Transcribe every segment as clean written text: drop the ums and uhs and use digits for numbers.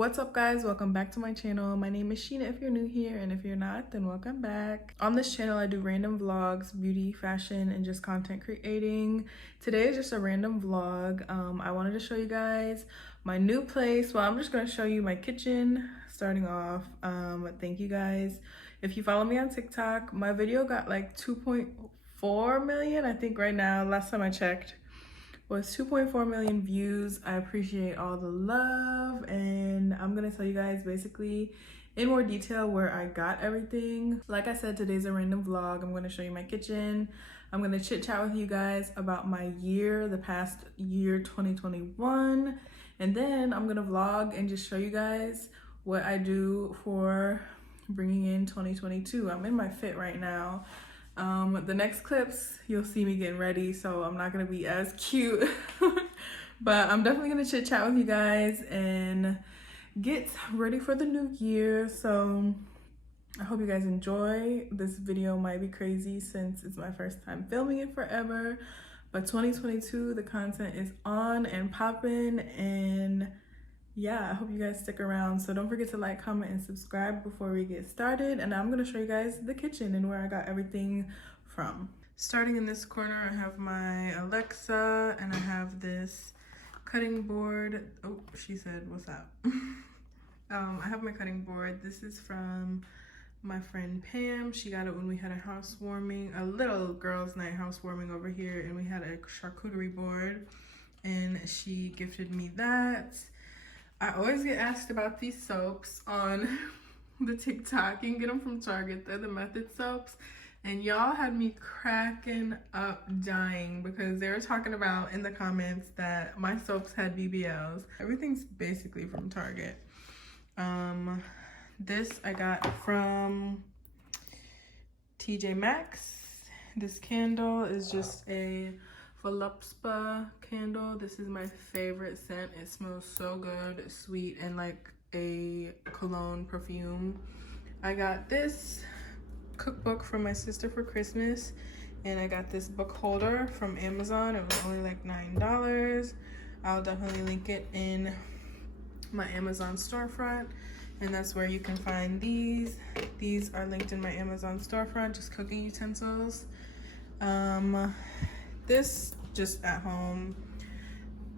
What's up, guys? Welcome back to my channel. My name is Sheena if you're new here, and if you're not, then welcome back. On this channel I do random vlogs, beauty, fashion, and just content creating. Today is just a random vlog. I wanted to show you guys my new place. Well, I'm just going to show you my kitchen starting off. Thank you guys if you follow me on TikTok. My video got like 2.4 million, I think, right now. Last time I checked was 2.4 million views. I appreciate all the love, and I'm gonna tell you guys basically in more detail where I got everything. Like I said, today's a random vlog. I'm gonna show you my kitchen. I'm gonna chit chat with you guys about my year, the past year 2021, and then I'm gonna vlog and just show you guys what I do for bringing in 2022. I'm in my fit right now. The next clips, you'll see me getting ready, so I'm not gonna be as cute, but I'm definitely gonna chit chat with you guys and get ready for the new year. So I hope you guys enjoy. This video might be crazy since it's my first time filming it forever, but 2022, the content is on and popping, and yeah, I hope you guys stick around. So don't forget to like, comment, and subscribe before we get started. And I'm gonna show you guys the kitchen and where I got everything from. Starting in this corner, I have my Alexa, and I have this cutting board. Oh, she said, what's up? I have my cutting board. This is from my friend Pam. She got it when we had a housewarming, a little girls' night housewarming over here, and we had a charcuterie board, and she gifted me that. I always get asked about these soaps on the TikTok. You can get them from Target. They're the Method soaps. And y'all had me cracking up, dying, because they were talking about in the comments that my soaps had BBLs. Everything's basically from Target. This I got from TJ Maxx. This candle is just a Volupspa candle. This is my favorite scent. It smells so good, sweet, and like a cologne perfume. I got this cookbook from my sister for Christmas, and I got this book holder from Amazon. It was only like $9. I'll definitely link it in my Amazon storefront, and that's where you can find these. These are linked in my Amazon storefront, just cooking utensils. This just at home.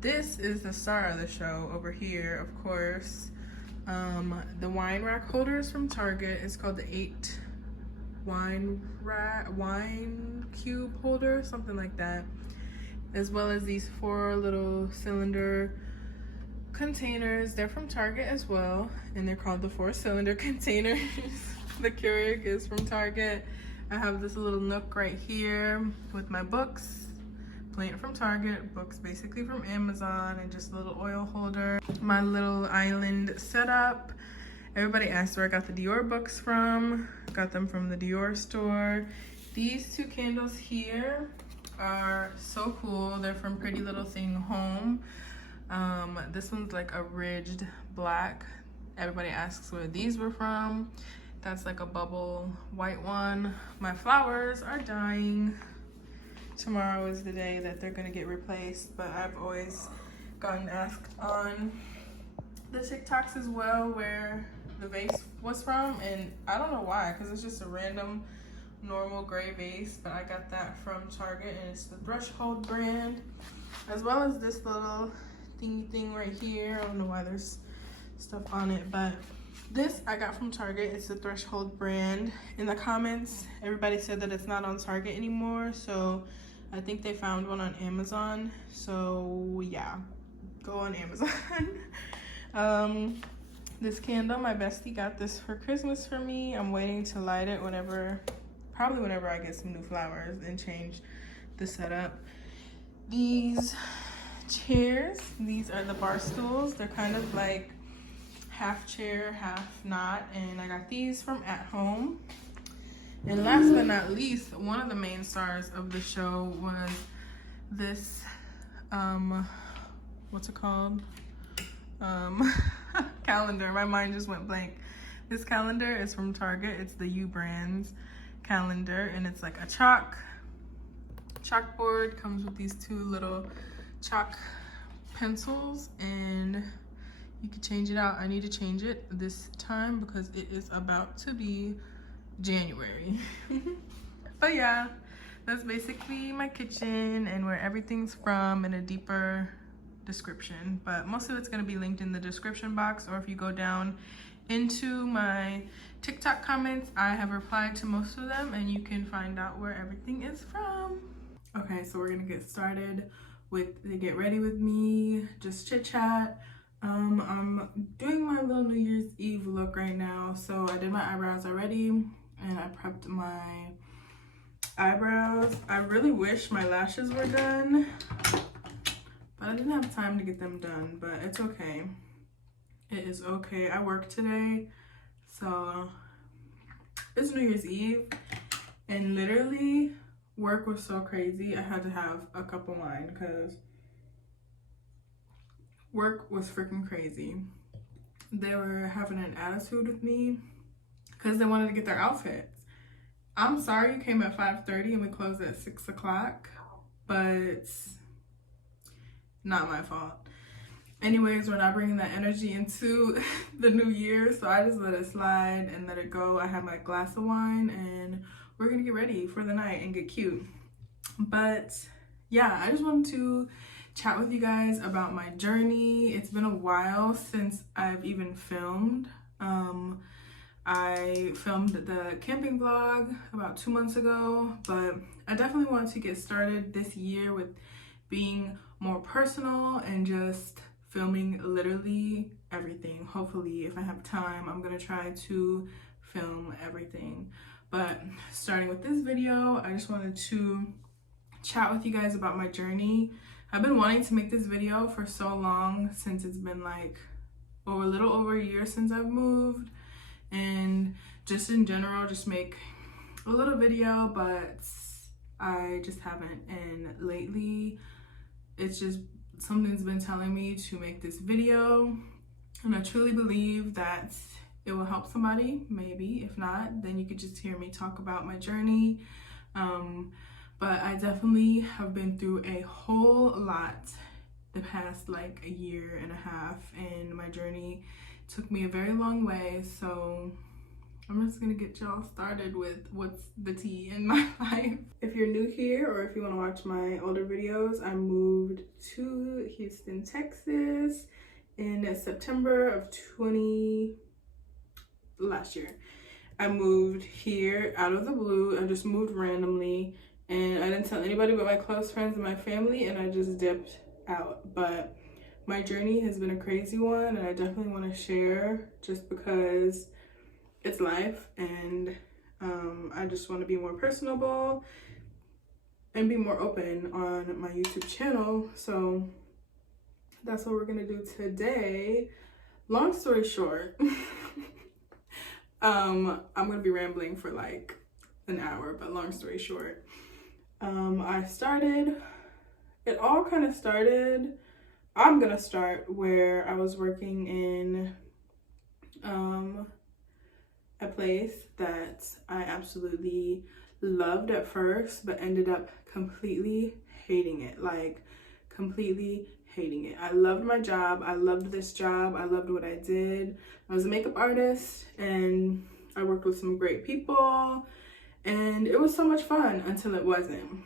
This is the star of the show over here, of course. The wine rack holders from Target. It's called the 8 wine cube holder, something like that. As well as these 4 little cylinder containers. They're from Target as well, and they're called the 4-cylinder containers. The Keurig is from Target. I have this little nook right here with my books. Plant from Target, books basically from Amazon, and just a little oil holder. My little island setup. Everybody asked where I got the Dior books from. Got them from the Dior store. These 2 candles here are so cool. They're from Pretty Little Thing Home. This one's like a ridged black. Everybody asks where these were from. That's like a bubble white one. My flowers are dying. Tomorrow is the day that they're gonna get replaced, but I've always gotten asked on the TikToks as well where the vase was from, and I don't know why, because it's just a random normal gray vase, but I got that from Target, and it's the Threshold brand, as well as this little thingy thing right here. I don't know why there's stuff on it, but this I got from Target. It's the Threshold brand. In the comments, everybody said that it's not on Target anymore, so I think they found one on Amazon. So yeah, go on Amazon. This candle, my bestie got this for Christmas for me. I'm waiting to light it probably whenever I get some new flowers and change the setup. These chairs, these are the bar stools. They're kind of like half chair, half not, and I got these from At Home. And last but not least, one of the main stars of the show was this what's it called, calendar. My mind just went blank. This calendar is from Target. It's the U Brands calendar, and it's like a chalkboard. Comes with these 2 little chalk pencils, and You could change it out. I need to change it this time because it is about to be January. But yeah, that's basically my kitchen and where everything's from in a deeper description. But most of it's going to be linked in the description box, or if you go down into my TikTok comments, I have replied to most of them and you can find out where everything is from. Okay, so we're gonna get started with the get ready with me, just chit chat. I'm doing my little New Year's Eve look right now. So I did my eyebrows already and I prepped my eyebrows. I really wish my lashes were done, but I didn't have time to get them done, but it's okay. It is okay. I work today, so it's New Year's Eve, and literally work was so crazy. I had to have a cup of wine because work was freaking crazy. They were having an attitude with me because they wanted to get their outfits. I'm sorry you came at 5:30 and we closed at 6 o'clock, but not my fault. Anyways, we're not bringing that energy into the new year, so I just let it slide and let it go. I have my glass of wine and we're gonna get ready for the night and get cute. But yeah, I just wanted to chat with you guys about my journey. It's been a while since I've even filmed. I filmed the camping vlog about 2 months ago, but I definitely want to get started this year with being more personal and just filming literally everything. Hopefully, if I have time, I'm gonna try to film everything. But starting with this video, I just wanted to chat with you guys about my journey. I've been wanting to make this video for so long, since it's been like a little over a year since I've moved, and just in general, just make a little video, but I just haven't. And lately, it's just something's been telling me to make this video, and I truly believe that it will help somebody. Maybe if not, then you could just hear me talk about my journey. But I definitely have been through a whole lot the past like a year and a half, and my journey took me a very long way. So I'm just gonna get y'all started with what's the tea in my life. If you're new here, or if you want to watch my older videos, I moved to Houston, Texas in September of last year. I moved here out of the blue. I just moved randomly, and I didn't tell anybody but my close friends and my family, and I just dipped out. But my journey has been a crazy one, and I definitely want to share just because it's life, and I just want to be more personable and be more open on my YouTube channel. So that's what we're gonna do today. Long story short, I'm gonna be rambling for like an hour, but long story short, it all kind of started, I'm gonna start where I was working in a place that I absolutely loved at first, but ended up completely hating it. Like, completely hating it. I loved my job. I loved this job. I loved what I did. I was a makeup artist, and I worked with some great people, and it was so much fun until it wasn't.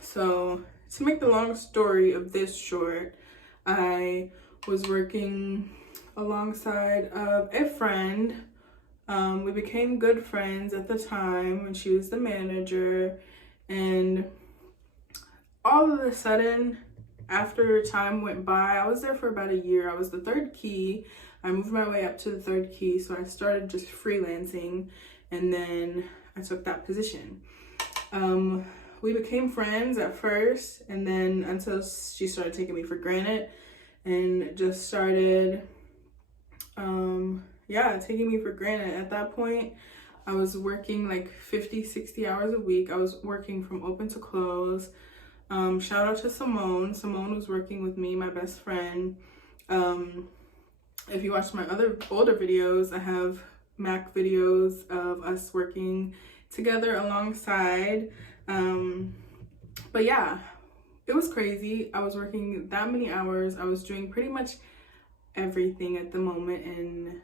So to make the long story of this short, I was working alongside of a friend. We became good friends at the time when she was the manager, and all of a sudden, after time went by, I was there for about a year. I was the third key. I moved my way up to the third key, so I started just freelancing, and then I took that position. We became friends at first, and then until she started taking me for granted and just started taking me for granted. At that point, I was working like 50-60 hours a week. I was working from open to close. Shout out to Simone. Simone was working with me, my best friend. If you watch my other older videos, I have Mac videos of us working together alongside. But yeah, it was crazy. I was working that many hours. I was doing pretty much everything at the moment, and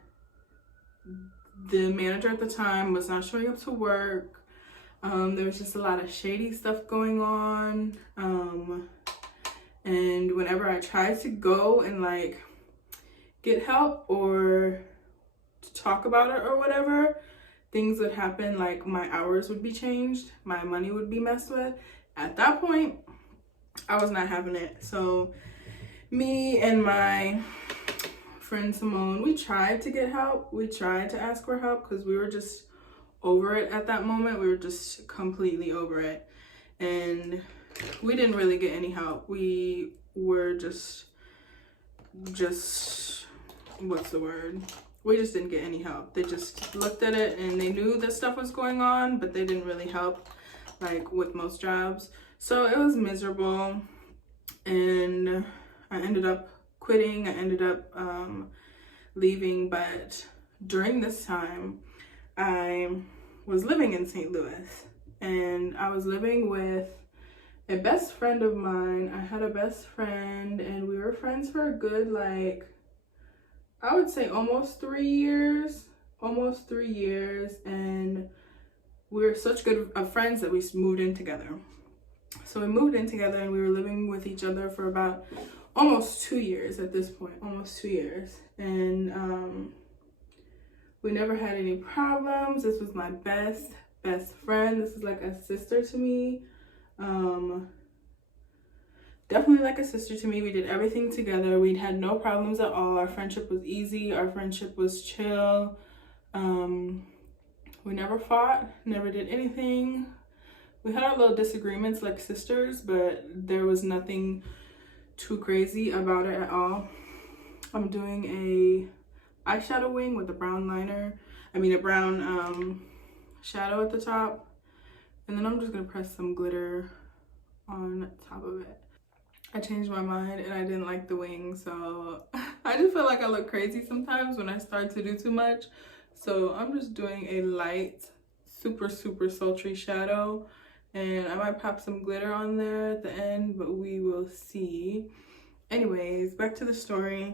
the manager at the time was not showing up to work. There was just a lot of shady stuff going on. And whenever I tried to go and like get help or to talk about it or whatever, things would happen, like my hours would be changed, my money would be messed with. At that point, I was not having it. So me and my friend Simone, we tried to get help. We tried to ask for help because we were just over it at that moment. We were just completely over it. And we didn't really get any help. We were just what's the word? We just didn't get any help. They just looked at it and they knew that stuff was going on, but they didn't really help, like with most jobs. So it was miserable, and I ended up quitting. I ended up leaving. But during this time, I was living in St. Louis, and I was living with a best friend of mine. I had a best friend, and we were friends for a good, like, I would say almost 3 years, and we were such good friends that we moved in together. So we moved in together, and we were living with each other for about almost 2 years at this point, almost 2 years. And we never had any problems. This was my best friend. This is like a sister to me. Definitely like a sister to me. We did everything together. We had no problems at all. Our friendship was easy. Our friendship was chill. We never fought, never did anything. We had our little disagreements like sisters, but there was nothing too crazy about it at all. I'm doing a eyeshadow wing with a brown liner. I mean a brown shadow at the top. And then I'm just gonna press some glitter on top of it. I changed my mind and I didn't like the wing, so I just feel like I look crazy sometimes when I start to do too much. So I'm just doing a light, super sultry shadow, and I might pop some glitter on there at the end, but we will see. Anyways, back to the story.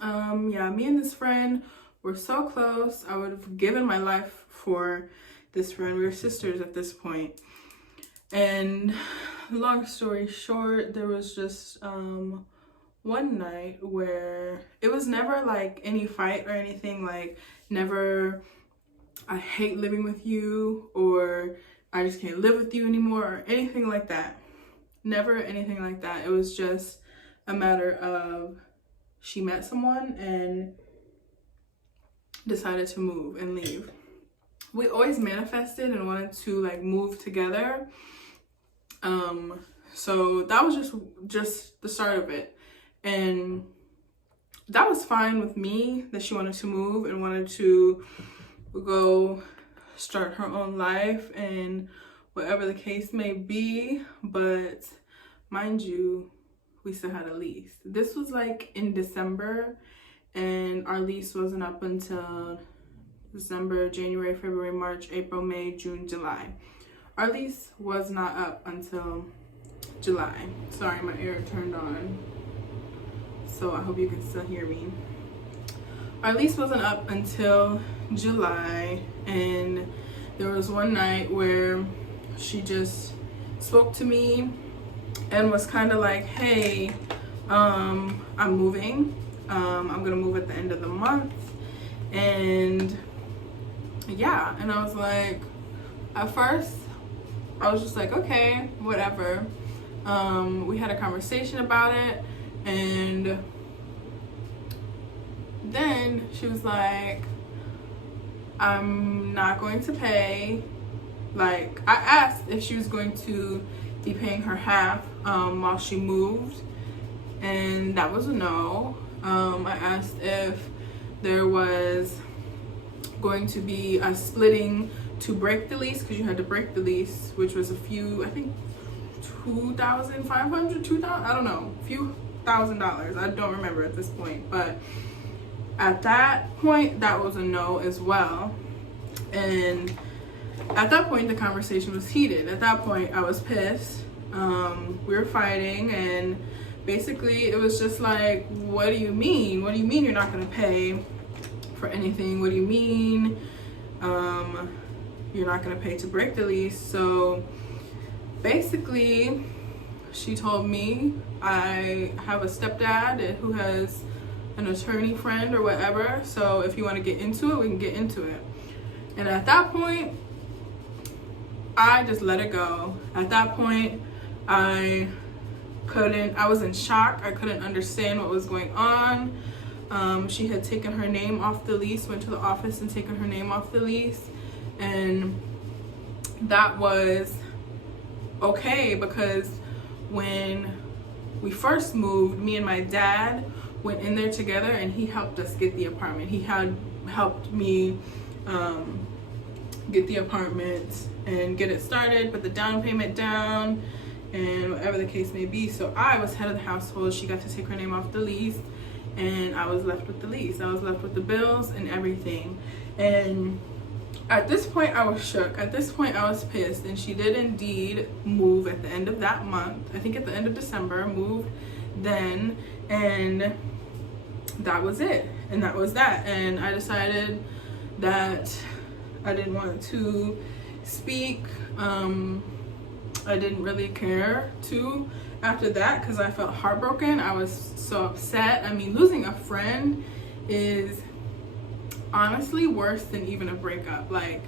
Yeah, me and this friend were so close. I would have given my life for this friend. We were sisters at this point. And long story short, there was just one night where it was never like any fight or anything, like never I hate living with you or I just can't live with you anymore or anything like that. Never anything like that. It was just a matter of she met someone and decided to move and leave. We always manifested and wanted to like move together. So that was just the start of it. And that was fine with me that she wanted to move and wanted to go start her own life and whatever the case may be. But mind you, we still had a lease. This was like in December, and our lease wasn't up until December, January, February, March, April, May, June, July. Our lease was not up until July. Sorry, my air turned on, so I hope you can still hear me. Our lease wasn't up until July, and there was one night where she just spoke to me and was kind of like, hey, I'm moving. I'm gonna move at the end of the month. And yeah, and I was like, at first I was just like, okay, whatever. We had a conversation about it, and then she was like, I'm not going to pay. Like, I asked if she was going to be paying her half while she moved, and that was a no. I asked if there was going to be a splitting to break the lease, because you had to break the lease, which was a few, I think $2,500, $2,000, I don't know, a few $1,000. I don't remember at this point, but at that point that was a no as well. And at that point the conversation was heated. At that point I was pissed. We were fighting, and Basically, it was just like, what do you mean? What do you mean you're not gonna pay for anything? What do you mean you're not gonna pay to break the lease? So basically, she told me I have a stepdad who has an attorney friend or whatever, so if you want to get into it, we can get into it. And at that point, I just let it go. At that point, I was in shock. I couldn't understand what was going on. She had taken her name off the lease, went to the office and taken her name off the lease, and that was okay, because when we first moved, me and my dad went in there together and he helped us get the apartment. He had helped me get the apartment and get it started, put the down payment down, and whatever the case may be. So I was head of the household. She got to take her name off the lease, and I was left with the lease. I was left with the bills and everything. And at this point, I was shook. At this point, I was pissed. And she did indeed move at the end of that month. I think at the end of December, moved then. And that was it. And that was that. And I decided that I didn't want to speak. I didn't really care to after that, because I felt heartbroken. I was so upset. I mean, losing a friend is honestly worse than even a breakup. Like,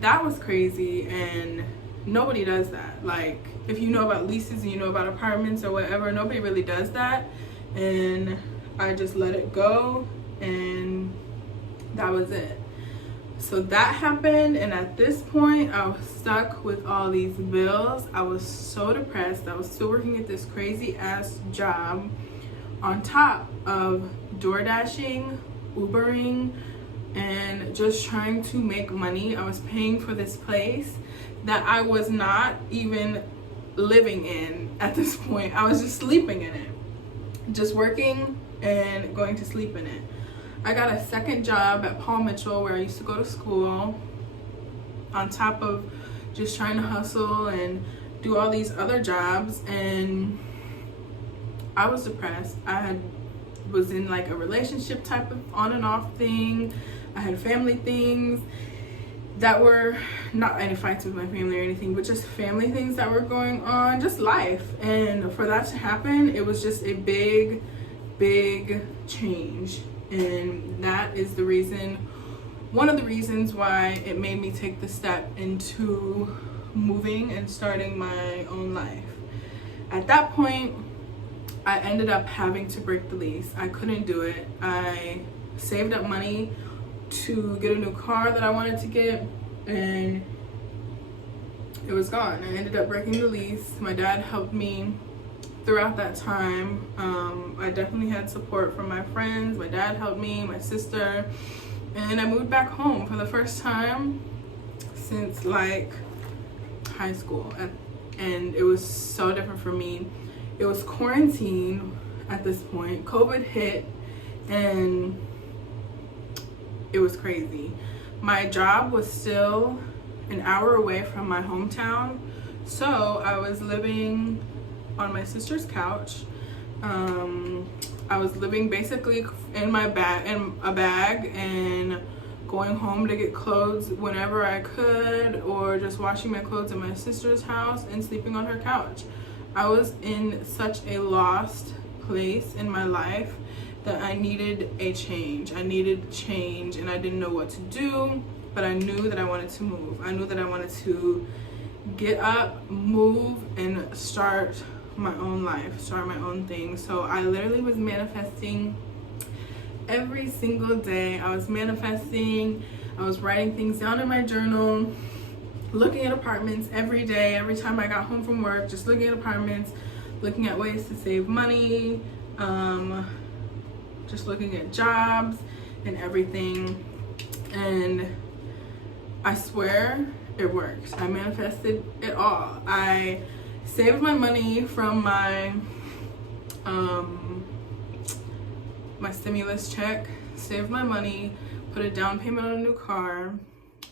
that was crazy, and nobody does that. Like, if you know about leases and you know about apartments or whatever, nobody really does that. And I just let it go, and that was it. So that happened, and at this point, I was stuck with all these bills. I was so depressed. I was still working at this crazy ass job on top of door dashing, Ubering, and just trying to make money. I was paying for this place that I was not even living in at this point. I was just sleeping in it, just working and going to sleep in it. I got a second job at Paul Mitchell, where I used to go to school, on top of just trying to hustle and do all these other jobs. And I was depressed. Was in like a relationship type of on and off thing. I had family things that were not any fights with my family or anything, but just family things that were going on, just life. And for that to happen, it was just a big change. And that is the reason, one of the reasons why it made me take the step into moving and starting my own life. At that point, I ended up having to break the lease. I couldn't do it. I saved up money to get a new car that I wanted to get, and it was gone. I ended up breaking the lease. My dad helped me throughout that time. I definitely had support from my friends. My dad helped me, my sister, and I moved back home for the first time since like high school. And it was so different for me. It was quarantine at this point. COVID hit, and it was crazy. My job was still an hour away from my hometown, so I was living on my sister's couch. I was living basically in a bag, and going home to get clothes whenever I could, or just washing my clothes at my sister's house and sleeping on her couch. I was in such a lost place in my life that I needed a change. I needed change, and I didn't know what to do, but I knew that I wanted to move. I knew that I wanted to get up, move, and start my own life, start my own thing. So I literally was manifesting every single day. I was manifesting. I was writing things down in my journal, looking at apartments every day, every time I got home from work, just looking at apartments, looking at ways to save money, just looking at jobs and everything. And I swear it worked. I manifested it all. I saved my money from my my stimulus check, saved my money, put a down payment on a new car.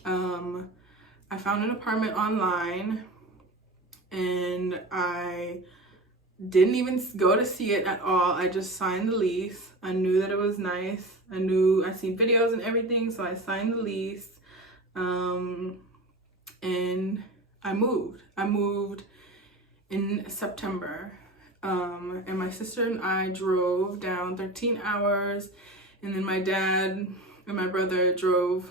I found an apartment online, and I Didn't even go to see it at all. I just signed the lease. I knew that it was nice. I seen videos and everything, so I signed the lease. And I moved. I moved in September. And my sister and I drove down 13 hours, and then my dad and my brother drove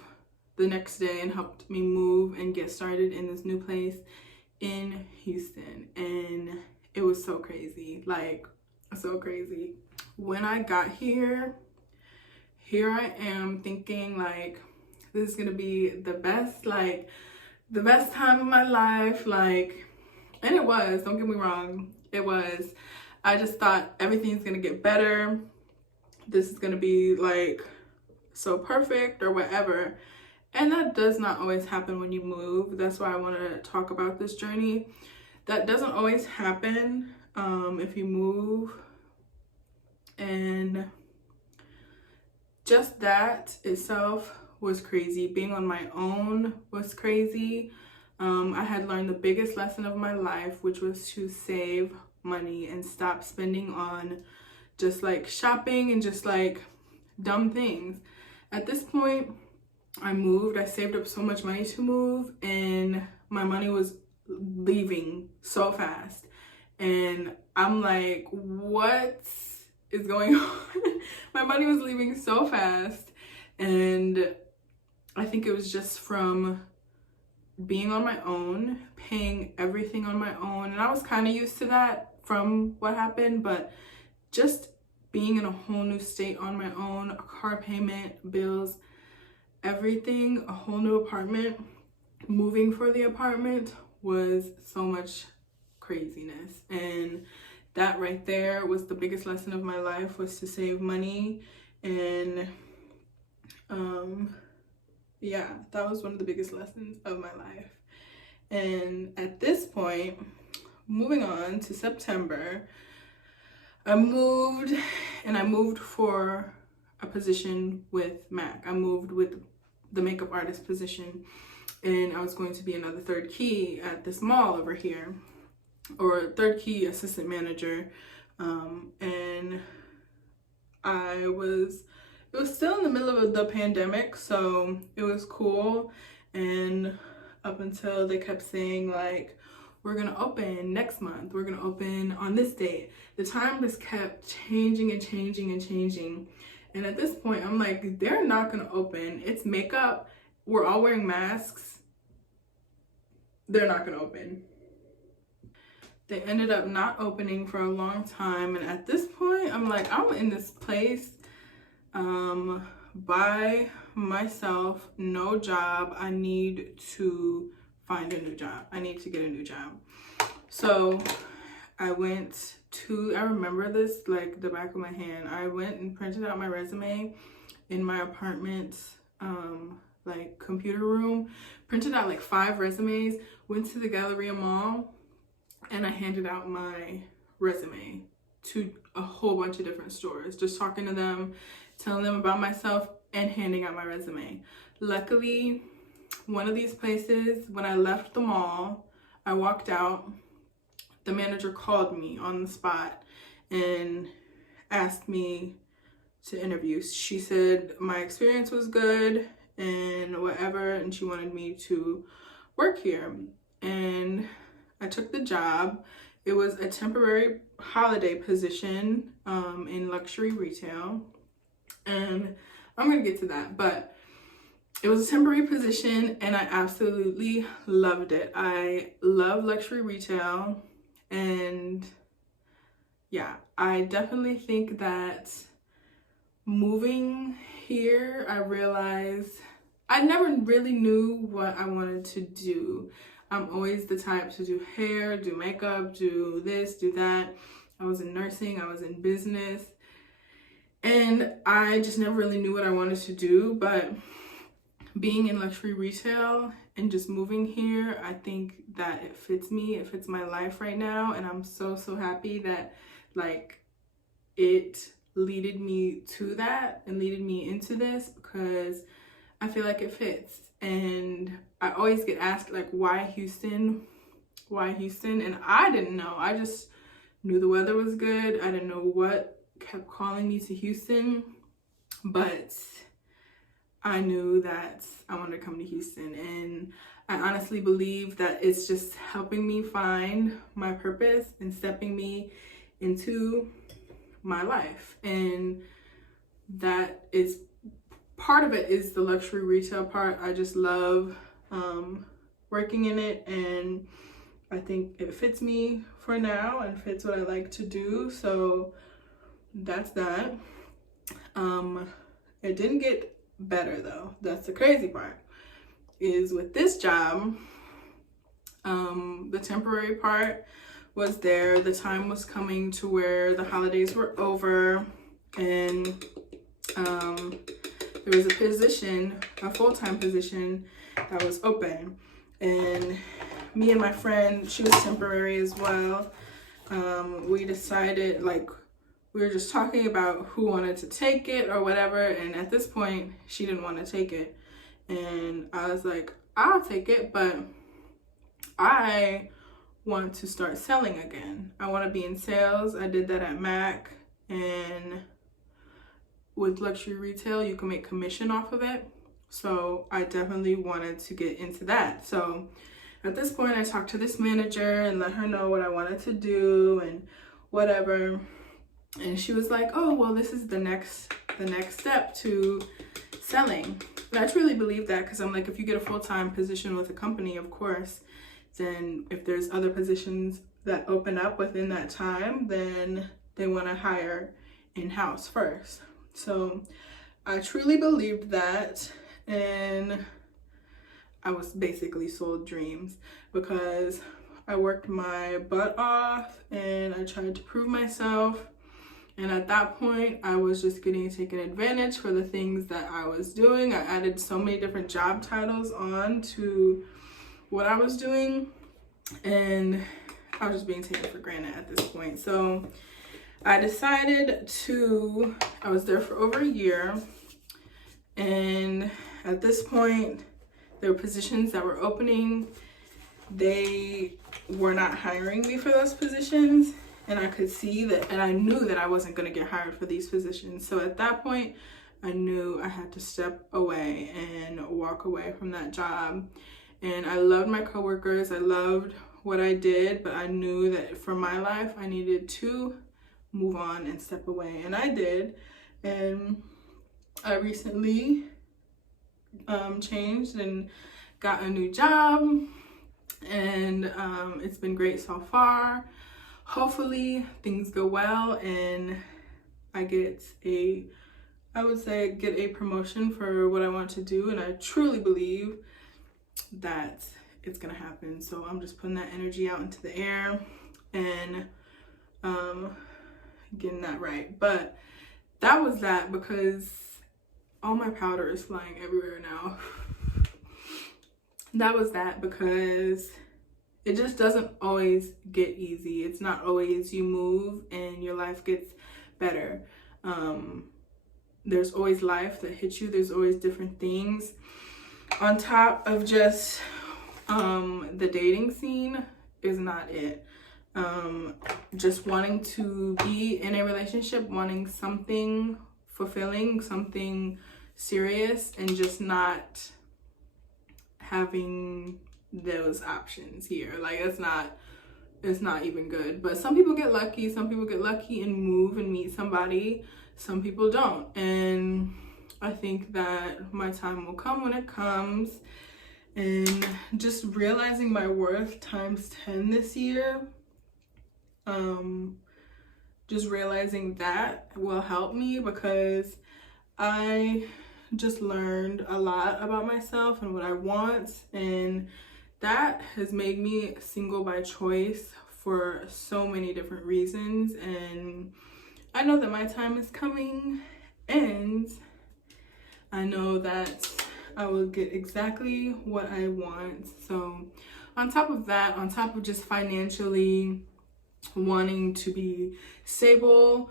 the next day and helped me move and get started in this new place in Houston. And it was so crazy, like so crazy. When I got here I am thinking like this is gonna be the best time of my life, like, and it was, don't get me wrong, it was. I just thought everything's gonna get better, this is gonna be like so perfect or whatever. And that does not always happen when you move. That's why I want to talk about this journey. That doesn't always happen if you move. And just that itself was crazy. Being on my own was crazy. I had learned the biggest lesson of my life, which was to save money and stop spending on just like shopping and just like dumb things. At this point, I moved. I saved up so much money to move, and my money was leaving so fast. And I'm like, what is going on? My money was leaving so fast. And I think it was just from being on my own, paying everything on my own. And I was kind of used to that from what happened, but just being in a whole new state on my own, a car payment, bills, everything, a whole new apartment, moving for the apartment was so much craziness. And that right there was the biggest lesson of my life, was to save money. And yeah, that was one of the biggest lessons of my life. And at this point, moving on to September, I moved, and I moved for a position with MAC. I moved with the makeup artist position, and I was going to be another third key at this mall over here, or third key assistant manager. And it was still in the middle of the pandemic, so it was cool. And up until they kept saying like, we're gonna open next month, we're gonna open on this date. The time just kept changing and changing and changing. And at this point, I'm like, they're not gonna open. It's makeup. We're all wearing masks. They're not gonna open. They ended up not opening for a long time. And at this point, I'm like, I'm in this place by myself, no job. I need to find a new job. I need to get a new job. So I remember this like the back of my hand. I went and printed out my resume in my apartment, like computer room, printed out like 5 resumes, went to the Galleria Mall, and I handed out my resume to a whole bunch of different stores, just talking to them, telling them about myself, and handing out my resume. Luckily, one of these places, when I left the mall, I walked out, the manager called me on the spot and asked me to interview. She said my experience was good and whatever, and she wanted me to work here. And I took the job. It was a temporary holiday position in luxury retail. And I'm gonna get to that, but it was a temporary position and I absolutely loved it. I love luxury retail, and yeah, I definitely think that moving here, I realized I never really knew what I wanted to do. I'm always the type to do hair, do makeup, do this, do that. I was in nursing, I was in business, and I just never really knew what I wanted to do. But being in luxury retail and just moving here, I think that it fits me, it fits my life right now. And I'm so happy that like it leaded me to that and leaded me into this, because I feel like it fits. And I always get asked like, why Houston? And I didn't know. I just knew the weather was good. I didn't know what kept calling me to Houston, but I knew that I wanted to come to Houston, and I honestly believe that it's just helping me find my purpose and stepping me into my life. And that is part of it, is the luxury retail part. I just love working in it, and I think it fits me for now and fits what I like to do. So that's that. It didn't get better though. That's the crazy part, is with this job, the temporary part was there. The time was coming to where the holidays were over, and there was a position, a full-time position that was open, and me and my friend, she was temporary as well, we decided, like, we were just talking about who wanted to take it or whatever, and at this point she didn't want to take it, and I was like, I'll take it, but I want to start selling again. I want to be in sales. I did that at Mac, and with luxury retail you can make commission off of it, so I definitely wanted to get into that. So at this point I talked to this manager and let her know what I wanted to do and whatever, and she was like, oh well, this is the next step to selling. And I truly believe that, because I'm like, if you get a full-time position with a company, of course, then if there's other positions that open up within that time, then they want to hire in-house first. So I truly believed that, and I was basically sold dreams, because I worked my butt off and I tried to prove myself. And at that point, I was just getting taken advantage for the things that I was doing. I added so many different job titles on to what I was doing, and I was just being taken for granted at this point. So I decided to, I was there for over a year, and at this point, there were positions that were opening. They were not hiring me for those positions, and I could see that, and I knew that I wasn't going to get hired for these positions. So at that point, I knew I had to step away and walk away from that job. And I loved my coworkers, I loved what I did, but I knew that for my life, I needed to move on and step away, and I did. And I recently changed and got a new job, and it's been great so far. Hopefully things go well and I get a, I would say, get a promotion for what I want to do, and I truly believe that it's gonna happen. So I'm just putting that energy out into the air and getting that right. But that was that, because all my powder is flying everywhere now. That was that, because it just doesn't always get easy. It's not always you move and your life gets better. There's always life that hits you. There's always different things. On top of just the dating scene is not it. Just wanting to be in a relationship, wanting something fulfilling, something serious, and just not having those options here. Like, it's not even good. But some people get lucky. Some people get lucky and move and meet somebody. Some people don't. And I think that my time will come when it comes. And just realizing my worth times 10 this year, just realizing that will help me, because I just learned a lot about myself and what I want, and that has made me single by choice for so many different reasons. And I know that my time is coming, and I know that I will get exactly what I want. So on top of that, on top of just financially wanting to be stable,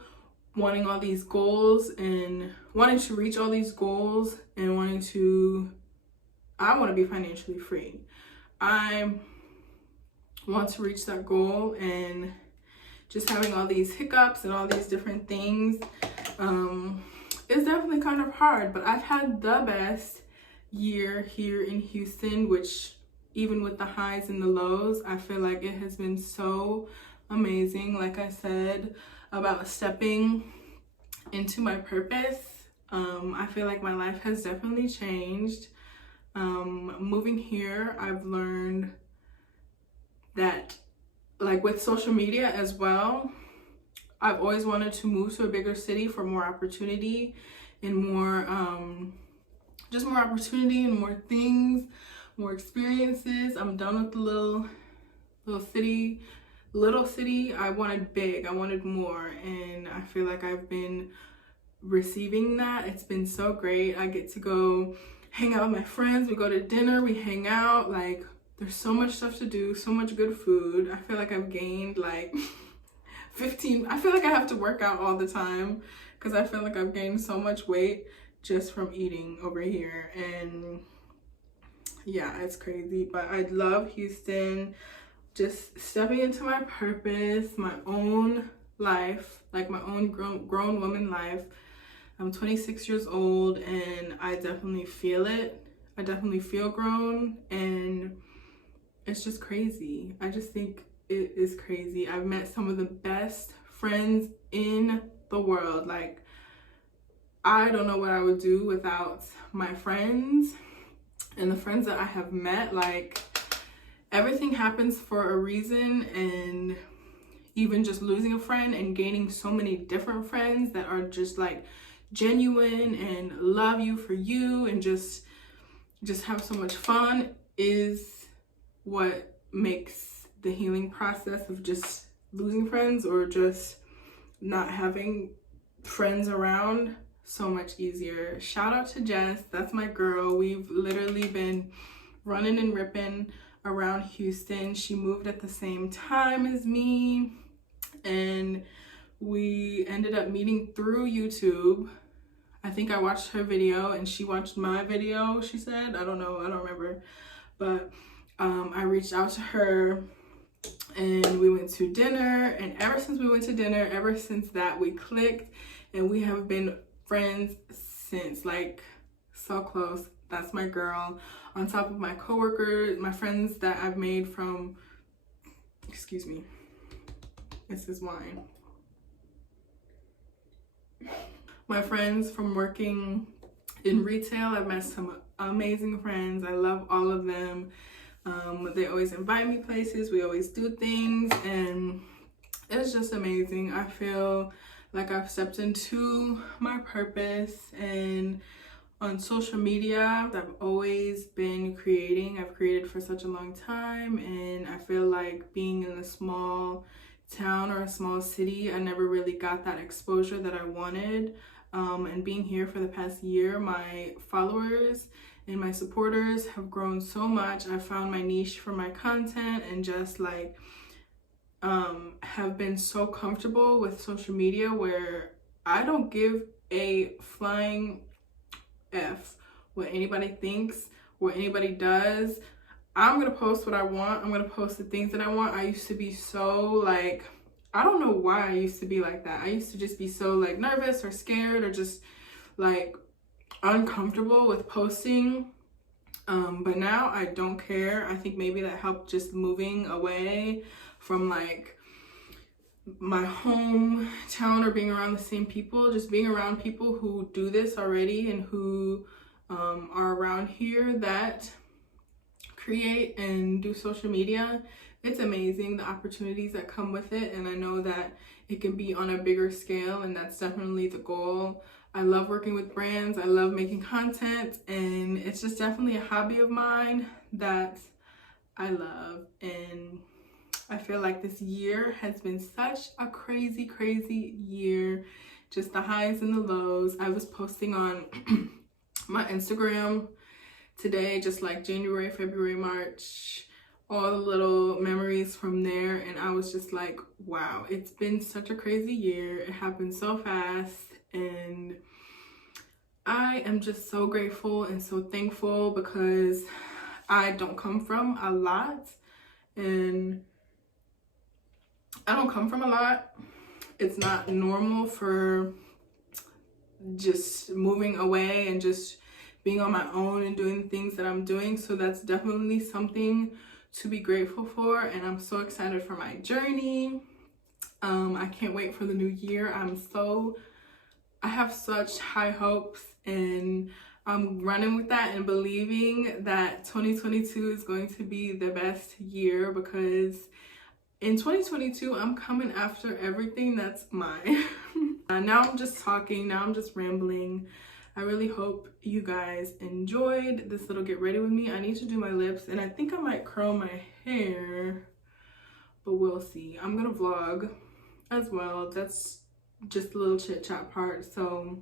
wanting all these goals and wanting to reach all these goals, and I want to be financially free. I want to reach that goal and just having all these hiccups and all these different things, it's definitely kind of hard. But I've had the best year here in Houston, which even with the highs and the lows, I feel like it has been so amazing. Like I said about stepping into my purpose, I feel like my life has definitely changed. Moving here, I've learned that, like with social media as well, I've always wanted to move to a bigger city for more opportunity and more, just more opportunity and more things, more experiences. I'm done with the little city. I wanted big, I wanted more, and I feel like I've been receiving that. It's been so great. I get to go hang out with my friends. We go to dinner, we hang out. Like, there's so much stuff to do, so much good food. I feel like I've gained like 15. I feel like I have to work out all the time because I feel like I've gained so much weight just from eating over here. And yeah, it's crazy. But I love Houston. Just stepping into my purpose, my own life, like my own grown woman life. I'm 26 years old and I definitely feel it. I definitely feel grown, and it's just crazy. I just think it is crazy. I've met some of the best friends in the world. Like, I don't know what I would do without my friends and the friends that I have met. Like, everything happens for a reason, and even just losing a friend and gaining so many different friends that are just like genuine and love you for you and just have so much fun is what makes the healing process of just losing friends or just not having friends around so much easier. Shout out to Jess, that's my girl. We've literally been running and ripping around Houston. She moved at the same time as me, and we ended up meeting through YouTube. I think I watched her video and she watched my video, she said. I don't know, I don't remember. But I reached out to her and we went to dinner, and ever since we went to dinner, ever since that, we clicked, and we have been friends since. Like, so close. That's my girl. On top of my coworkers, my friends that I've made from, excuse me, this is wine. My friends from working in retail, I've met some amazing friends. I love all of them. They always invite me places. We always do things, and it's just amazing. I feel like I've stepped into my purpose, and on social media, I've always been creating. I've created for such a long time, and I feel like being in a small town or a small city, I never really got that exposure that I wanted. And being here for the past year, my followers and my supporters have grown so much. I found my niche for my content, and just like have been so comfortable with social media where I don't give a flying F what anybody thinks, what anybody does. I'm gonna post what I want. I'm gonna post the things that I want. I used to be so like, I don't know why I used to be like that. I used to just be so like nervous or scared or just like uncomfortable with posting. But now I don't care. I think maybe that helped just moving away from like my hometown or being around the same people, just being around people who do this already and who are around here that create and do social media. It's amazing the opportunities that come with it, and I know that it can be on a bigger scale, and that's definitely the goal. I love working with brands, I love making content, and it's just definitely a hobby of mine that I love. And I feel like this year has been such a crazy year, just the highs and the lows. I was posting on my Instagram today, just like January, February, March, all the little memories from there, and I was just like, wow, it's been such a crazy year. It happened so fast, and I am just so grateful and so thankful because I don't come from a lot, and I don't come from a lot. It's not normal for just moving away and just being on my own and doing things that I'm doing. So that's definitely something to be grateful for, and I'm so excited for my journey. I can't wait for the new year. I have such high hopes, and I'm running with that and believing that 2022 is going to be the best year, because in 2022 I'm coming after everything that's mine. Now I'm just talking, now I'm just rambling. I really hope you guys enjoyed this little get ready with me. I need to do my lips, and I think I might curl my hair, but we'll see. I'm gonna vlog as well. That's just a little chit chat part. So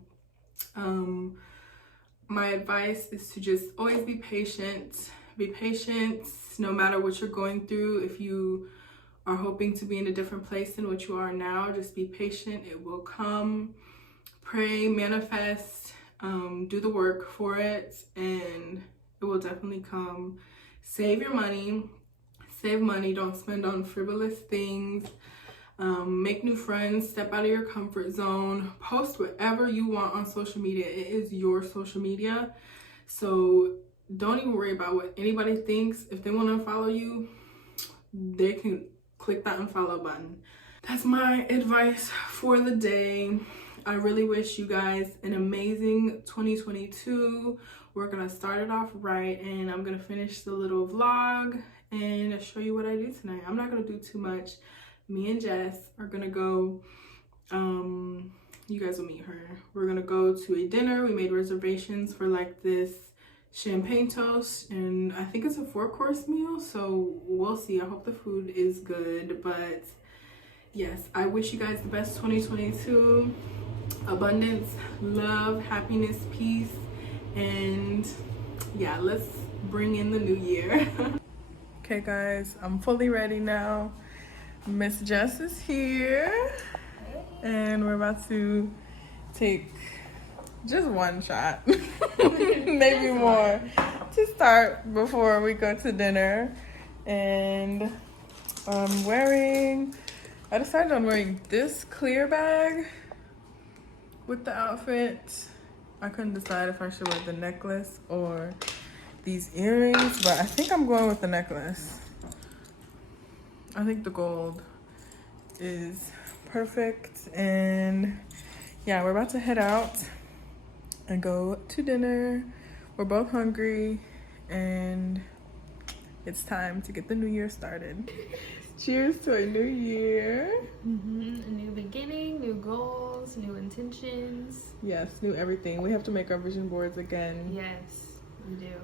my advice is to just always be patient. Be patient no matter what you're going through. If you are hoping to be in a different place than what you are now, just be patient. It will come. Pray, manifest, do the work for it, and it will definitely come. Save your money. Save money. Don't spend on frivolous things. Make new friends. Step out of your comfort zone. Post whatever you want on social media. It is your social media. So don't even worry about what anybody thinks. If they want to follow you, they can click that unfollow button. That's my advice for the day. I really wish you guys an amazing 2022. We're gonna start it off right, and I'm gonna finish the little vlog and show you what I do tonight. I'm not gonna do too much. Me and Jess are gonna go, you guys will meet her. We're gonna go to a dinner. We made reservations for like this champagne toast, and I think it's a 4-course meal, so we'll see. I hope the food is good, but yes, I wish you guys the best 2022. Abundance, love, happiness, peace, and yeah, let's bring in the new year. Okay guys, I'm fully ready now. Miss Jess is here, and we're about to take just one shot, maybe more, to start before we go to dinner. And I decided on wearing this clear bag with the outfit. I couldn't decide if I should wear the necklace or these earrings, but I think I'm going with the necklace. I think the gold is perfect. And yeah, we're about to head out and go to dinner. We're both hungry, and it's time to get the new year started. Cheers to a new year. A new beginning, new goals, new intentions. Yes, new everything. We have to make our vision boards again. Yes, we do.